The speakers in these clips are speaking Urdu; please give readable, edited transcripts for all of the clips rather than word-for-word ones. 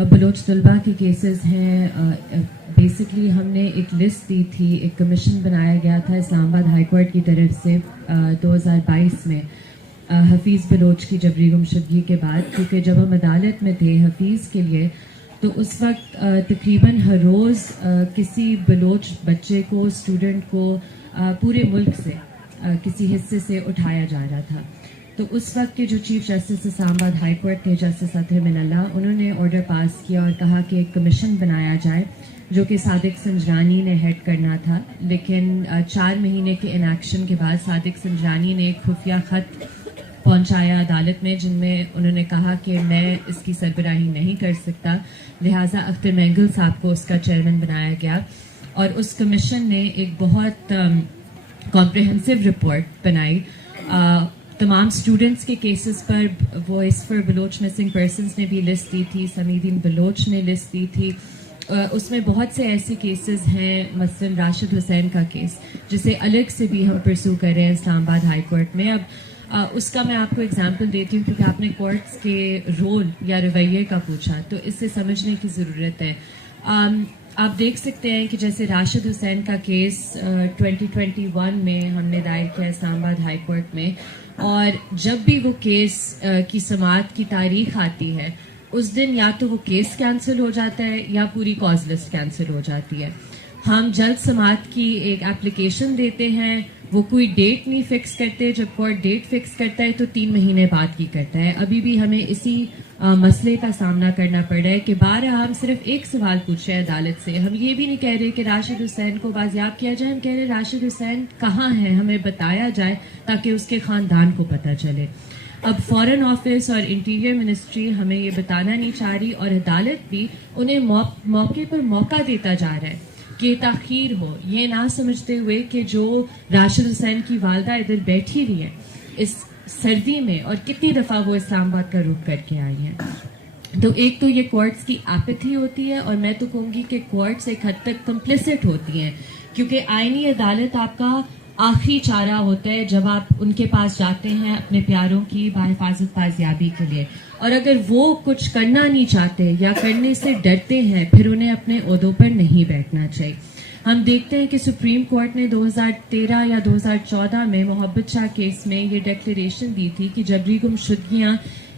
بلوچ طلباء کے کیسز ہیں. بیسکلی ہم نے ایک لسٹ دی تھی, ایک کمیشن بنایا گیا تھا اسلام آباد ہائی کورٹ کی طرف سے 2022 میں حفیظ بلوچ کی جبری گمشدگی کے بعد, کیونکہ جب ہم عدالت میں تھے حفیظ کے لیے تو اس وقت تقریباً ہر روز کسی بلوچ بچے کو, اسٹوڈنٹ کو پورے ملک سے کسی حصے سے اٹھایا جا رہا تھا. تو اس وقت کے جو چیف جسٹس اسلام آباد ہائی کورٹ تھے جسٹس اطہر من اللہ, انہوں نے آرڈر پاس کیا اور کہا کہ ایک کمیشن بنایا جائے جو کہ صادق سنجرانی نے ہیڈ کرنا تھا. لیکن 4 مہینے کے انیکشن کے بعد صادق سنجرانی نے ایک خفیہ خط پہنچایا عدالت میں جن میں انہوں نے کہا کہ میں اس کی سربراہی نہیں کر سکتا, لہٰذا اختر مینگل صاحب کو اس کا چیئرمین بنایا گیا. اور اس کمیشن نے ایک بہت کمپریہنسو رپورٹ بنائی تمام اسٹوڈنٹس کے کیسز پر. Voice for Baloch Missing Persons نے بھی لسٹ دی تھی, سمیدین بلوچ نے لسٹ دی تھی. اس میں بہت سے ایسے کیسز ہیں, مثلا راشد حسین کا کیس جسے الگ سے بھی ہم پرسو کر رہے ہیں اسلام آباد ہائی کورٹ میں. اب اس کا میں آپ کو اگزامپل دیتی ہوں کیونکہ آپ نے کورٹس کے رول یا رویے کا پوچھا, تو اس سے سمجھنے کی ضرورت ہے. آپ دیکھ سکتے ہیں کہ جیسے راشد حسین کا کیس 2021 میں ہم نے دائر کیا اسلام آباد ہائی کورٹ میں, اور جب بھی وہ کیس کی سماعت کی تاریخ آتی ہے اس دن یا تو وہ کیس کینسل ہو جاتا ہے یا پوری کاز لسٹ کینسل ہو جاتی ہے. ہم جلد سماعت کی ایک اپلیکیشن دیتے ہیں, وہ کوئی ڈیٹ نہیں فکس کرتے, جب کورٹ ڈیٹ فکس کرتا ہے تو 3 مہینے بعد کی کرتا ہے. ابھی بھی ہمیں اسی مسئلے کا سامنا کرنا پڑ رہا ہے کہ بارہا ہم صرف ایک سوال پوچھ رہے ہیں عدالت سے. ہم یہ بھی نہیں کہہ رہے کہ راشد حسین کو بازیاب کیا جائے, ہم کہہ رہے راشد حسین کہاں ہے, ہمیں بتایا جائے تاکہ اس کے خاندان کو پتہ چلے. اب فارن آفس اور انٹیریئر منسٹری ہمیں یہ بتانا نہیں چاہ رہی, اور عدالت بھی انہیں موقع پر موقع دیتا جا رہا ہے کہ تاخیر ہو, یہ نہ سمجھتے ہوئے کہ جو راشد حسین کی والدہ ادھر بیٹھی ہوئی ہے اس سردی میں, اور کتنی دفعہ وہ اسلام آباد کا رخ کر کے آئی ہیں. تو ایک تو یہ کورٹس کی ایپتھی ہوتی ہے, اور میں تو کہوں گی کہ کورٹس ایک حد تک کمپلیسٹ ہوتی ہیں, کیونکہ آئینی عدالت آپ کا آخری چارہ ہوتا ہے جب آپ ان کے پاس جاتے ہیں اپنے پیاروں کی بحفاظت بازیابی کے لیے. اور اگر وہ کچھ کرنا نہیں چاہتے یا کرنے سے ڈرتے ہیں پھر انہیں اپنے عہدوں پر نہیں بیٹھنا چاہیے. ہم دیکھتے ہیں کہ سپریم کورٹ نے 2013 یا 2014 میں محبت شاہ کیس میں یہ ڈکلیریشن دی تھی کہ جبری گمشدگیاں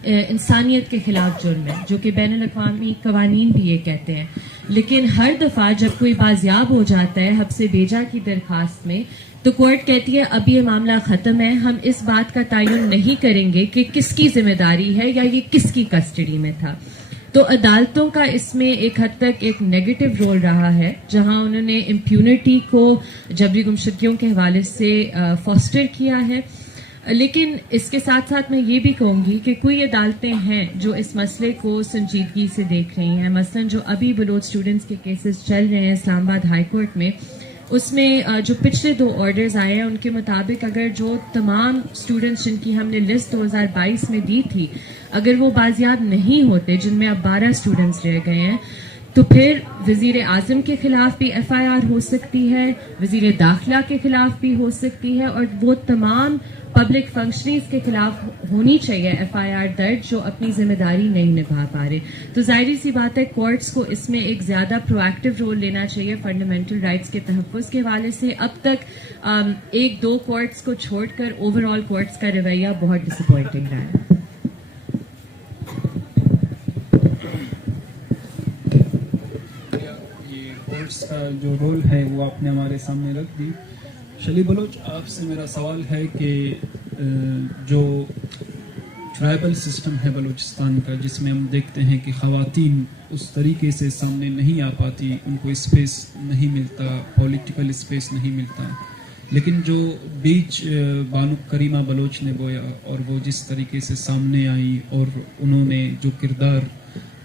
انسانیت کے خلاف جرم ہے, جو کہ بین الاقوامی قوانین بھی یہ کہتے ہیں. لیکن ہر دفعہ جب کوئی بازیاب ہو جاتا ہے حبس بیجا کی درخواست میں تو کورٹ کہتی ہے اب یہ معاملہ ختم ہے, ہم اس بات کا تعین نہیں کریں گے کہ کس کی ذمہ داری ہے یا یہ کس کی کسٹڈی میں تھا. تو عدالتوں کا اس میں ایک حد تک ایک نیگیٹو رول رہا ہے, جہاں انہوں نے امپیونٹی کو جبری گمشدگیوں کے حوالے سے فاسٹر کیا ہے. لیکن اس کے ساتھ ساتھ میں یہ بھی کہوں گی کہ کوئی عدالتیں ہیں جو اس مسئلے کو سنجیدگی سے دیکھ رہی ہیں. مثلا جو ابھی بلوچ اسٹوڈنٹس کے کیسز چل رہے ہیں اسلام آباد ہائی کورٹ میں, اس میں جو پچھلے 2 آرڈرز آئے ہیں ان کے مطابق اگر جو تمام اسٹوڈنٹس جن کی ہم نے لسٹ 2022 میں دی تھی اگر وہ بازیاب نہیں ہوتے, جن میں اب 12 اسٹوڈنٹس رہ گئے ہیں, تو پھر وزیر اعظم کے خلاف بھی FIR ہو سکتی ہے, وزیر داخلہ کے خلاف بھی ہو سکتی ہے, اور وہ تمام پبلک فنکشنریز کے خلاف ہونی چاہیے FIR درج جو اپنی ذمہ داری نہیں نبھا پا رہے. تو ظاہری سی بات ہے کورٹس کو اس میں ایک زیادہ پرو ایکٹیو رول لینا چاہیے فنڈامنٹل رائٹس کے تحفظ کے حوالے سے. اب تک 1-2 کورٹس کو چھوڑ کر اوور آل کورٹس کا رویہ بہت ڈس اپوائنٹنگ رہا ہے. کورٹس کا جو رول ہے وہ آپ نے ہمارے سامنے رکھ دی. شلی بلوچ, آپ سے میرا سوال ہے کہ جو ٹرائبل سسٹم ہے بلوچستان کا, جس میں ہم دیکھتے ہیں کہ خواتین اس طریقے سے سامنے نہیں آ پاتی, ان کو اسپیس نہیں ملتا, پولیٹیکل اسپیس نہیں ملتا, لیکن جو بیچ بانو کریمہ بلوچ نے بویا اور وہ جس طریقے سے سامنے آئی اور انہوں نے جو کردار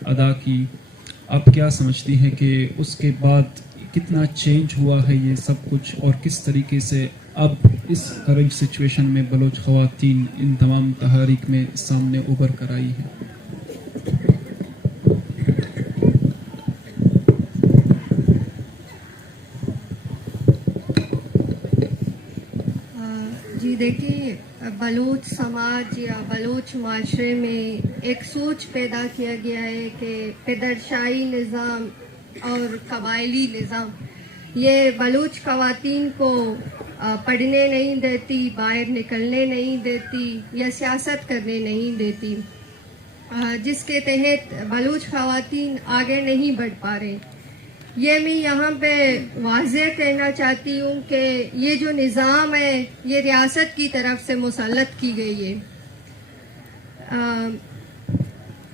ادا کی, آپ کیا سمجھتی ہیں کہ اس کے بعد کتنا چینج ہوا ہے یہ سب کچھ, اور کس طریقے سے اب اس کرنٹ سچویشن میں بلوچ خواتین ان تمام تحریک میں سامنے ابھر کر آئی ہیں؟ جی دیکھیے, اب بلوچ سماج یا بلوچ معاشرے میں ایک سوچ پیدا کیا گیا ہے کہ پدرشاہی نظام اور قبائلی نظام یہ بلوچ خواتین کو پڑھنے نہیں دیتی، باہر نکلنے نہیں دیتی یا سیاست کرنے نہیں دیتی، جس کے تحت بلوچ خواتین آگے نہیں بڑھ پا رہے۔ یہ میں یہاں پہ واضح کہنا چاہتی ہوں کہ یہ جو نظام ہے یہ ریاست کی طرف سے مسلط کی گئی ہے۔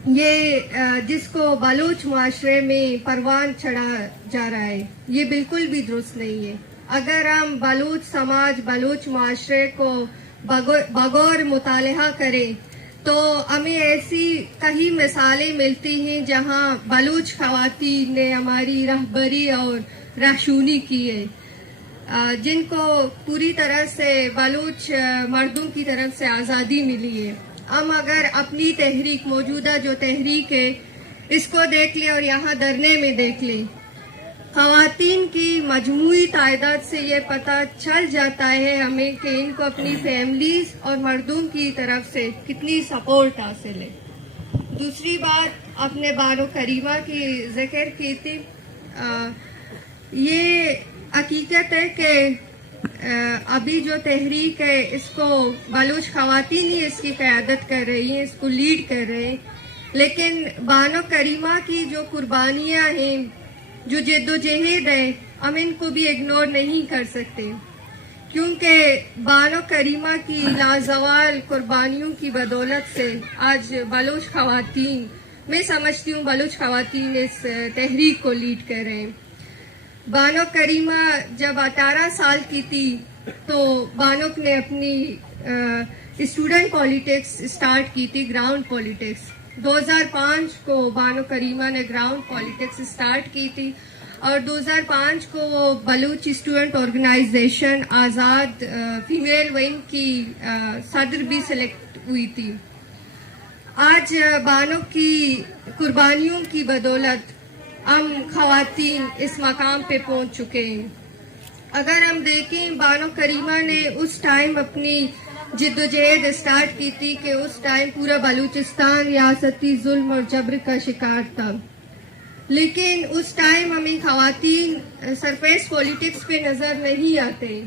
یہ جس کو بلوچ معاشرے میں پروان چڑھا جا رہا ہے یہ بالکل بھی درست نہیں ہے۔ اگر ہم بلوچ سماج، بلوچ معاشرے کو بغور مطالعہ کریں تو ہمیں ایسی کئی مثالیں ملتی ہیں جہاں بلوچ خواتین نے ہماری رہبری اور رہنمائی کی ہے، جن کو پوری طرح سے بلوچ مردوں کی طرف سے آزادی ملی ہے۔ ہم اگر اپنی تحریک، موجودہ جو تحریک ہے، اس کو دیکھ لیں اور یہاں دھرنے میں دیکھ لیں، خواتین کی مجموعی تعداد سے یہ پتہ چل جاتا ہے ہمیں کہ ان کو اپنی فیملیز اور مردوں کی طرف سے کتنی سپورٹ حاصل ہے۔ دوسری بات، آپ نے بانو کریمہ کی ذکر کی تھی، یہ حقیقت ہے کہ ابھی جو تحریک ہے اس کو بلوچ خواتین ہی اس کی قیادت کر رہی ہیں، اس کو لیڈ کر رہے ہیں، لیکن بانو کریمہ کی جو قربانیاں ہیں، جو جد و جہد ہے، ہم ان کو بھی اگنور نہیں کر سکتے، کیونکہ بانو کریمہ کی لازوال قربانیوں کی بدولت سے آج بلوچ خواتین، میں سمجھتی ہوں بلوچ خواتین اس تحریک کو لیڈ کر رہے ہیں۔ بانو کریمہ جب 18 سال کی تھی تو بانو نے اپنی اسٹوڈنٹ پالیٹکس اسٹارٹ کی تھی، گراؤنڈ پالیٹکس۔ 2005 کو بانو کریمہ نے گراؤنڈ پالیٹکس اسٹارٹ کی تھی اور 2005 کو وہ بلوچ اسٹوڈنٹ آرگنائزیشن آزاد فیمیل ونگ کی صدر بھی سلیکٹ ہوئی تھی۔ آج بانو کی قربانیوں کی بدولت ہم خواتین اس مقام پہ پہنچ چکے ہیں۔ اگر ہم دیکھیں، بانو کریمہ نے اس ٹائم اپنی جد و جہد اسٹارٹ کی تھی کہ اس ٹائم پورا بلوچستان ریاستی ظلم اور جبر کا شکار تھا، لیکن اس ٹائم ہمیں خواتین سرفیس پولیٹکس پہ نظر نہیں آتے۔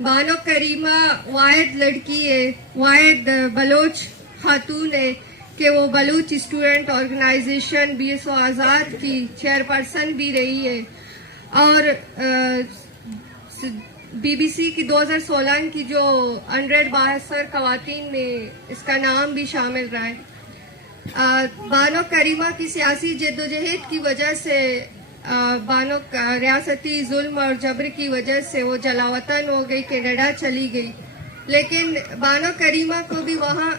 بانو کریمہ واحد لڑکی ہے، واحد بلوچ خاتون ہے کہ وہ بلوچ اسٹوڈنٹ آرگنائزیشن BSO آزاد کی چیئرپرسن بھی رہی ہے، اور BBC کی 2016 کی جو 100 خواتین میں اس کا نام بھی شامل رہا ہے۔ بانو کریمہ کی سیاسی جدوجہد کی وجہ سے، بانو ریاستی ظلم اور جبر کی وجہ سے وہ جلاوطن ہو گئی، کینیڈا چلی گئی، لیکن بانو کریمہ کو بھی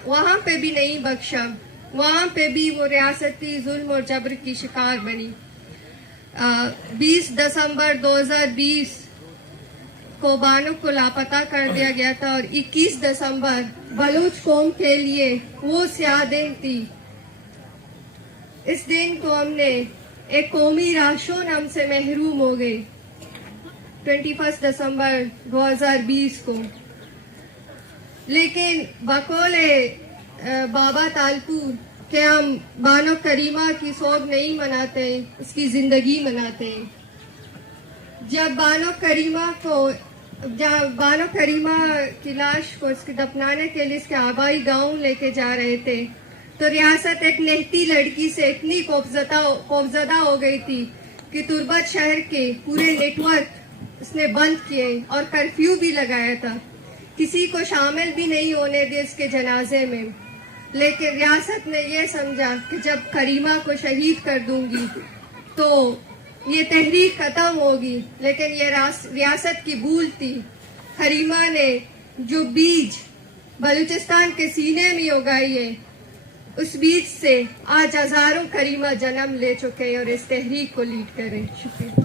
وہاں پہ بھی نہیں بخشا، وہاں پہ بھی وہ ریاستی ظلم اور جبر کی شکار بنی۔ 20 دسمبر 2020 کو بانو کو لاپتہ کر دیا گیا تھا، اور 21 دسمبر بلوچ قوم کے لیے وہ سیاہ دن تھی۔ اس دن کو ہم نے ایک قومی راشن ہم سے محروم ہو گئے 21 دسمبر 2020 کو، لیکن بقول بابا تالپور کہ ہم بانو کریمہ کی سوگ نہیں مناتے، اس کی زندگی مناتے ہیں۔ جب بانو کریمہ کی لاش کو اس کے دفنانے کے لیے اس کے آبائی گاؤں لے کے جا رہے تھے تو ریاست ایک نہتی لڑکی سے اتنی خوفزدہ ہو گئی تھی کہ تربت شہر کے پورے نیٹ ورک اس نے بند کیے اور کرفیو بھی لگایا تھا، کسی کو شامل بھی نہیں ہونے دے اس کے جنازے میں۔ لیکن ریاست نے یہ سمجھا کہ جب کریمہ کو شہید کر دوں گی تو یہ تحریک ختم ہوگی، لیکن یہ ریاست کی بھول تھی۔ کریمہ نے جو بیج بلوچستان کے سینے میں اگائی ہے، اس بیج سے آج ہزاروں کریمہ جنم لے چکے اور اس تحریک کو لیڈ کریں۔ شکریہ۔